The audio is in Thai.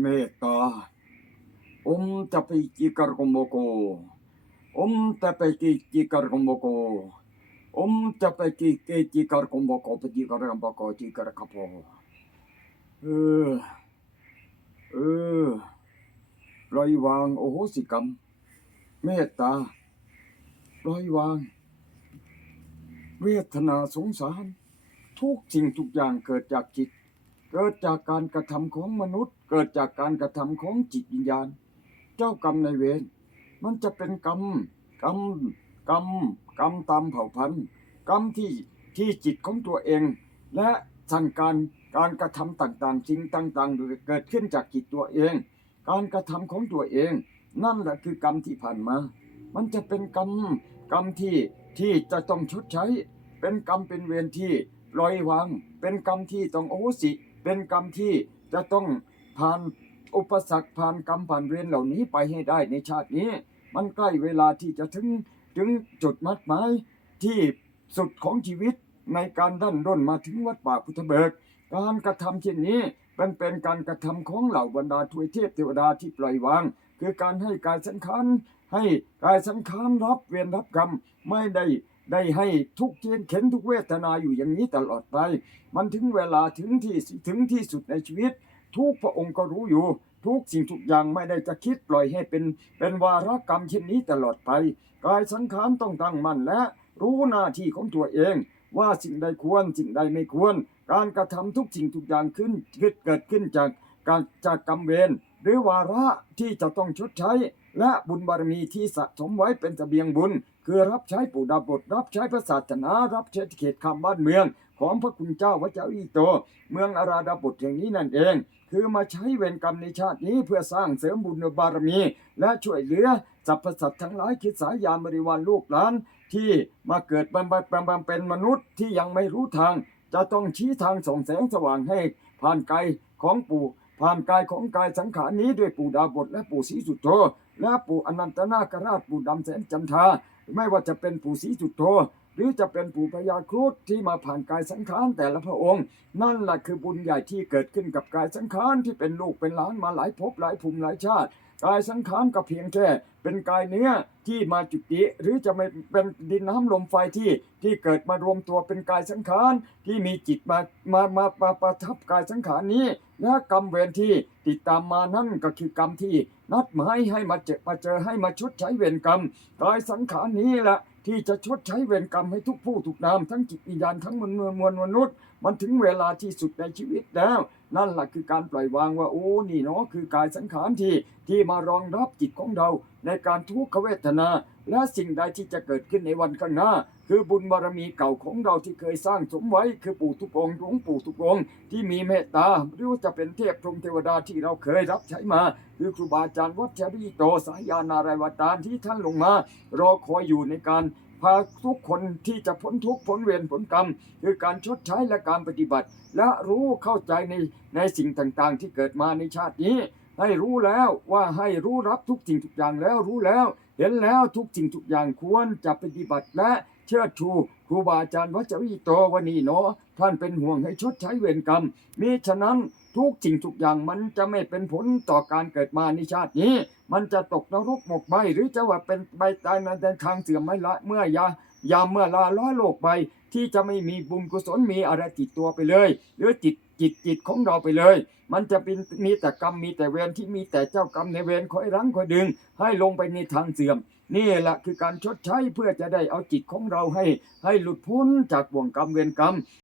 เมตตา Om tapiki karkomboko. Om tapiki ki karkomboko. Om tapiki ki karkomboko peti karkomboko ti karkapo. เออเออปล่อยวางโอโหสิกรรม เมตตาปล่อยวาง เวทนาสงสาร ทุกสิ่งทุกอย่างเกิดจากจิต เกิดจากการกระทำของมนุษย์ เกิดจากการกระทำของจิตวิญญาณ เจ้ากรรมในเวรมันจะเป็นกรรมกรรมกรรมกรรมตามเผ่าพันธุ์กรรมที่ที่จิตของตัวเอง และสั่งการการกระทำต่างๆสิ่งต่างๆเกิดขึ้นจากจิตตัวเอง การกระทำของตัวเอง นั่นแหละคือกรรมที่ผ่านมา มันจะเป็นกรรมกรรมที่ที่จะต้องชดใช้ เป็นกรรมเป็นเวรที่ลอยวาง เป็นกรรมที่ต้องโอโหสิ เป็นกรรมที่จะต้อง ผ่านอุปสรรคผ่านกรรมผ่านเวรเหล่านี้ไปให้ได้ในชาตินี้ มันใกล้เวลาที่จะถึงถึงจุดมัดหมายที่สุดของชีวิตในการดันด้นมาถึงวัดป่าพุทธเบิก การกระทำเช่นนี้เป็นเป็นการกระทำของเหล่าบรรดาทวยเทพเทวดาที่ปล่อยวาง คือการให้กายสังขารให้กายสังขารรับเวรรับกรรมไม่ได้ได้ให้ทุกเจียนเข็นทุกเวทนาอยู่อย่างนี้ตลอดไป มันถึงเวลาถึงที่ถึงที่สุดในชีวิต ทุกพระองค์ก็รู้อยู่ ทุกสิ่งทุกอย่างไม่ได้จะคิดปล่อยให้เป็น เป็นวาระกรรมเช่นนี้ตลอดไป กายสังขารต้องตั้งมั่นและรู้หน้าที่ของตัวเอง ว่าสิ่งใดควรสิ่งใดไม่ควร การกระทำทุกสิ่งทุกอย่างขึ้นเกิดขึ้นจากการจากกรรมเวรหรือวาระที่จะต้องชดใช้ และบุญบารมีที่สะสมไว้เป็นเสบียงบุญ คือรับใช้ปู่ดาบทรับใช้พระศาสนา รับใช้เขตคำบ้านเมือง ของพระคุณเจ้าพระเจ้าอีโต เมืองอาราดาบทแห่งนี้นั่นเอง คือมาใช้เวรกรรมในชาตินี้เพื่อสร้างเสริมบุญบารมี และช่วยเหลือสรรพสัตว์ทั้งหลายคิดสายามบริวารลูกหลาน ที่มาเกิดบำบัดบำบัดเป็นมนุษย์ที่ยังไม่รู้ทาง จะต้องชี้ทางส่องแสงสว่างให้ผ่านกายของปู่ผ่านกายของกายสังขารนี้ด้วยปู่ดาบทและปู่ศรีสุโธและปู่อนันตนาคราชปู่ดำแสนจันทาไม่ว่าจะเป็นปู่ศรีสุโธ หรือจะเป็นปู่พญาครุฑที่มาผ่านกายสังขารแต่ละพระองค์ นั่นแหละคือบุญใหญ่ที่เกิดขึ้นกับกายสังขารที่เป็นลูกเป็นหลานมาหลายภพหลายภูมิหลายชาติกายสังขารก็เพียงแค่เป็นกายเนื้อที่มาจุติหรือจะไม่เป็นดินน้ำลมไฟที่ที่เกิดมารวมตัวเป็นกายสังขารที่มีจิตมามามามาประทับกายสังขารนี้ และกรรมเวรที่ติดตามมานั่นก็คือกรรมที่นัดหมายให้มาเจอมาเจอให้มาชดใช้เวรกรรมกายสังขารนี้แหละที่จะชดใช้เวรกรรมให้ทุกผู้ทุกนามทั้งจิตวิญญาณทั้งมวลมวลมวลมนุษย์ มันถึงเวลาที่สุดในชีวิตแล้ว นั่นแหละคือการปล่อยวางว่าโอ้นี่เนาะคือกายสังขารที่ที่มารองรับจิตของเรา ในการทุกขเวทนา และสิ่งใดที่จะเกิดขึ้นในวันข้างหน้า คือบุญบารมีเก่าของเราที่เคยสร้างสมไว้ คือปู่ทุกองหลวงปู่ทุกองที่มีเมตตาหรือจะเป็นเทพพรหมเทวดาที่เราเคยรับใช้มา คือครูบาอาจารย์วัดเชรีโตสายานารายวัตานที่ท่านลงมารอคอยอยู่ในการ พาทุกคนที่จะพ้นทุกข์พ้นเวรผลกรรม คือการชดใช้และการปฏิบัติ และรู้เข้าใจในในสิ่งต่างๆ ที่เกิดมาในชาตินี้ ให้รู้แล้วว่าให้รู้รับทุกสิ่งทุกอย่างแล้วรู้แล้ว เห็นแล้วทุกสิ่งทุกอย่างควรจะปฏิบัติและเชิดชูครูบาอาจารย์วัจวิโตวันนี้เนาะท่านเป็นห่วงให้ชดใช้เวรกรรมมิฉะนั้นทุกสิ่งทุกอย่างมันจะไม่เป็นผลต่อการเกิดมาในชาตินี้ มันจะตกนรกหมกไหมหรือจะว่าเป็นใบตายในทางเสื่อมไม่ละเมื่อยา ยามเมื่อลาล้อโลกไปที่จะไม่มีบุญกุศลมีอะไรติดตัวไปเลย หรือจิตจิตจิตของเราไปเลย มันจะเป็นมีแต่กรรมมีแต่เวรที่มีแต่เจ้ากรรมในเวรคอยรั้งคอยดึง ให้ลงไปในทางเสื่อม นี่แหละคือการชดใช้เพื่อจะได้เอาจิตของเราให้ ให้หลุดพ้นจากบ่วงกรรมเวรกรรม